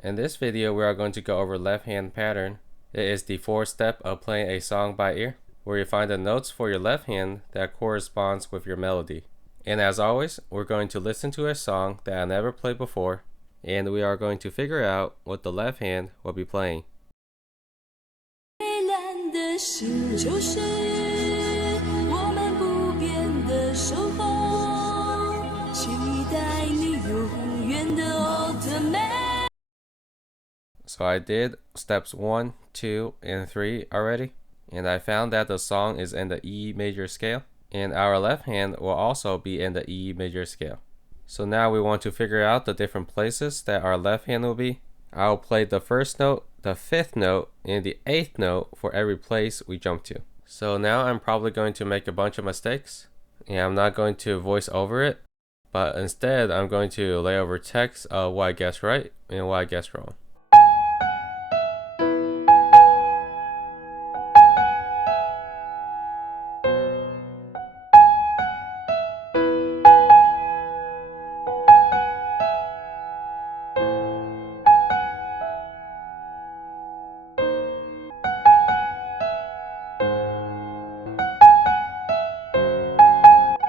In this video, we are going to go over left hand pattern. It is the fourth step of playing a song by ear, where you find the notes for your left hand that corresponds with your melody. And as always, we're going to listen to a song that I never played before, and we are going to figure out what the left hand will be playing. So I did steps 1, 2, and 3 already, and I found that the song is in the E major scale, and our left hand will also be in the E major scale. So now we want to figure out the different places that our left hand will be. I'll play the first note, the fifth note, and the eighth note for every place we jump to. So now I'm probably going to make a bunch of mistakes, and I'm not going to voice over it, but instead I'm going to lay over text of what I guessed right and what I guessed wrong.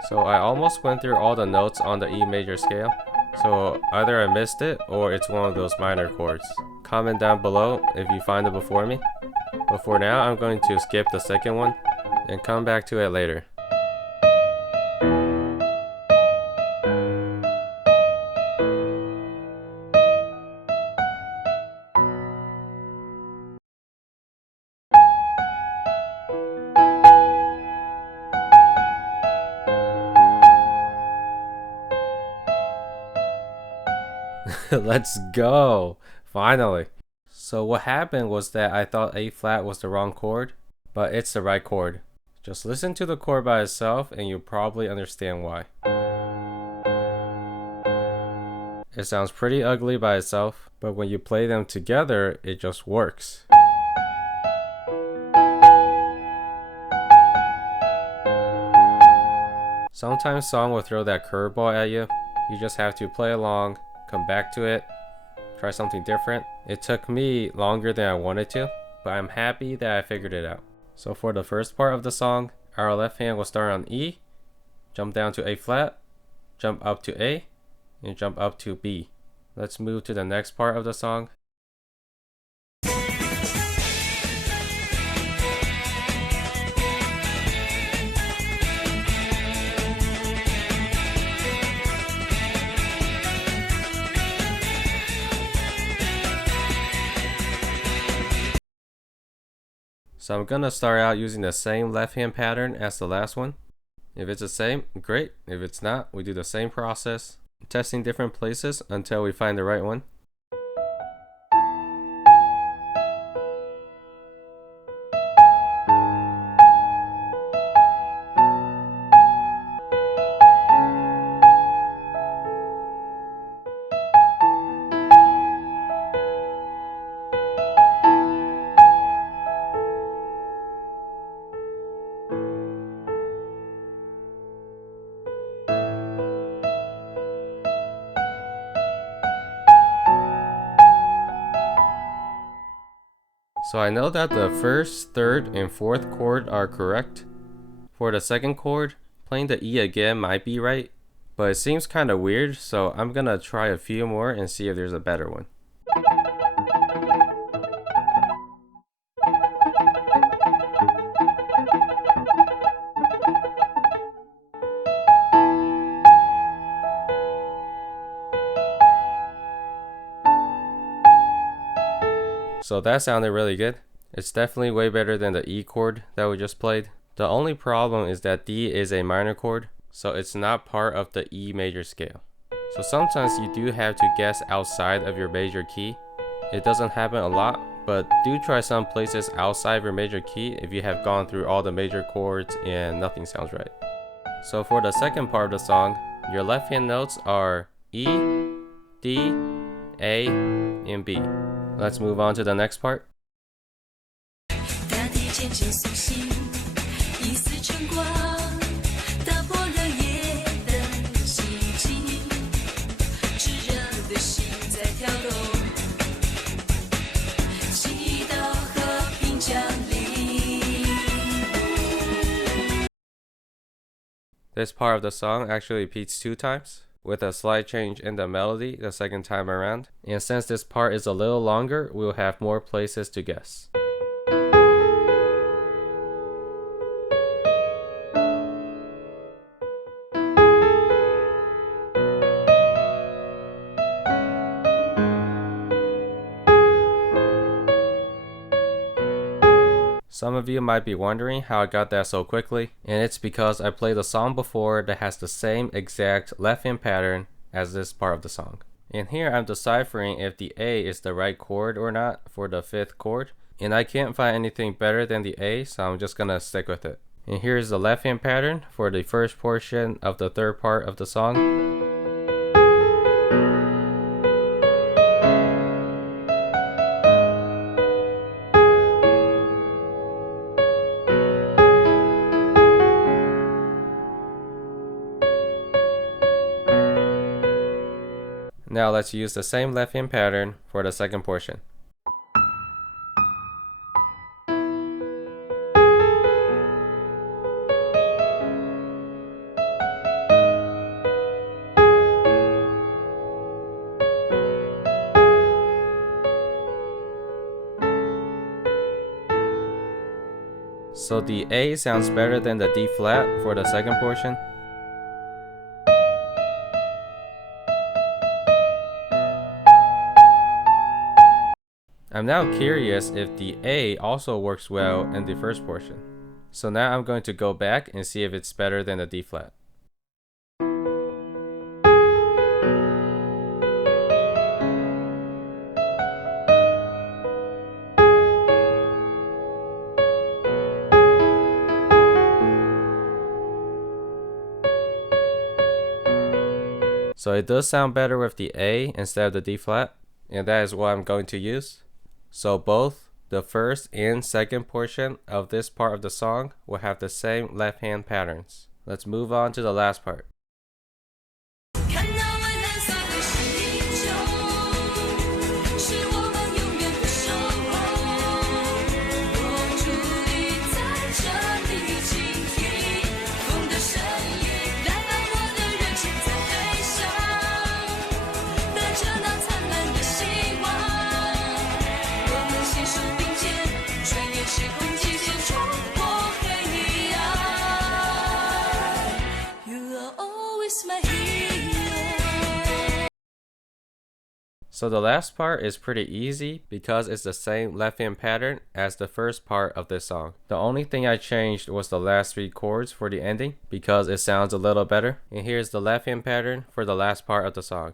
So I almost went through all the notes on the E major scale, so either I missed it or it's one of those minor chords. Comment down below if you find it before me. But for now, I'm going to skip the second one and come back to it later. Let's go! Finally! So what happened was that I thought A flat was the wrong chord, but it's the right chord. Just listen to the chord by itself and you'll probably understand why. It sounds pretty ugly by itself, but when you play them together, it just works. Sometimes song will throw that curveball at you. You just have to play along, come back to it, try something different. It took me longer than I wanted to, but I'm happy that I figured it out. So for the first part of the song, our left hand will start on E, jump down to A flat, jump up to A, and jump up to B. Let's move to the next part of the song. So I'm gonna start out using the same left hand pattern as the last one. If it's the same, great. If it's not, we do the same process, testing different places until we find the right one. So I know that the first, third, and fourth chord are correct. For the second chord, playing the E again might be right, but it seems kind of weird, so I'm gonna try a few more and see if there's a better one. So that sounded really good. It's definitely way better than the E chord that we just played. The only problem is that D is a minor chord, so it's not part of the E major scale. So sometimes you do have to guess outside of your major key. It doesn't happen a lot, but do try some places outside of your major key if you have gone through all the major chords and nothing sounds right. So for the second part of the song, your left hand notes are E, D, A, and B. Let's move on to the next part. This part of the song actually repeats 2 times, with a slight change in the melody the second time around. And since this part is a little longer, we'll have more places to guess. Some of you might be wondering how I got that so quickly, and it's because I played a song before that has the same exact left hand pattern as this part of the song. And here I'm deciphering if the A is the right chord or not for the 5th chord, and I can't find anything better than the A, so I'm just gonna stick with it. And here's the left hand pattern for the first portion of the 3rd part of the song. Now let's use the same left hand pattern for the 2nd portion. So the A sounds better than the D flat for the 2nd portion. I'm now curious if the A also works well in the 1st portion. So now I'm going to go back and see if it's better than the D flat. So it does sound better with the A instead of the D flat, and that is what I'm going to use. So both the 1st and 2nd portion of this part of the song will have the same left hand patterns. Let's move on to the last part. So the last part is pretty easy because it's the same left hand pattern as the 1st part of this song. The only thing I changed was the last 3 chords for the ending because it sounds a little better. And here's the left hand pattern for the last part of the song.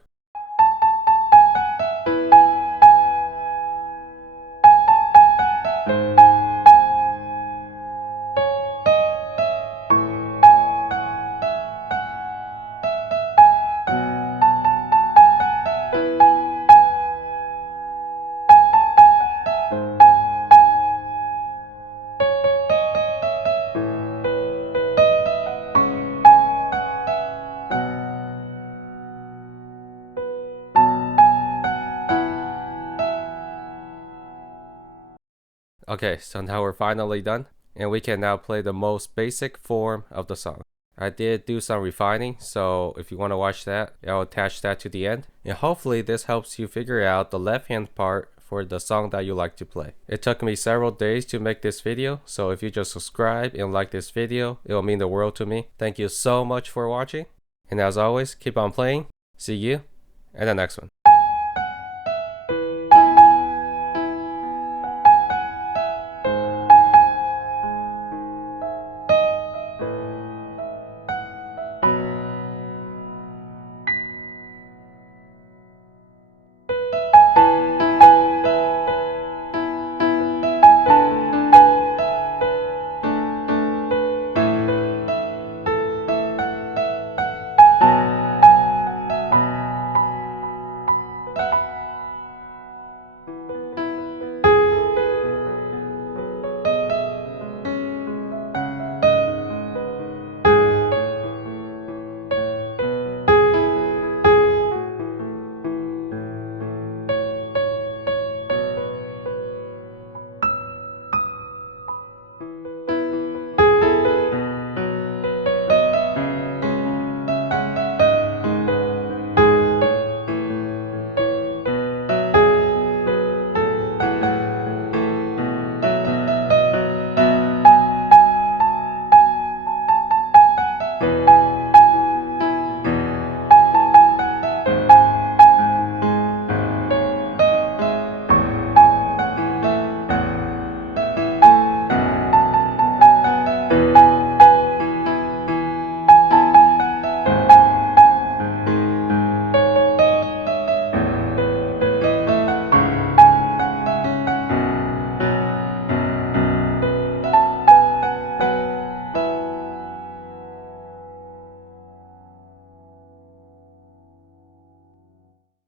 Okay, so now we're finally done, and we can now play the most basic form of the song. I did do some refining, so if you want to watch that, I'll attach that to the end. And hopefully this helps you figure out the left hand part for the song that you like to play. It took me several days to make this video, so if you just subscribe and like this video, it will mean the world to me. Thank you so much for watching, and as always, keep on playing. See you in the next one.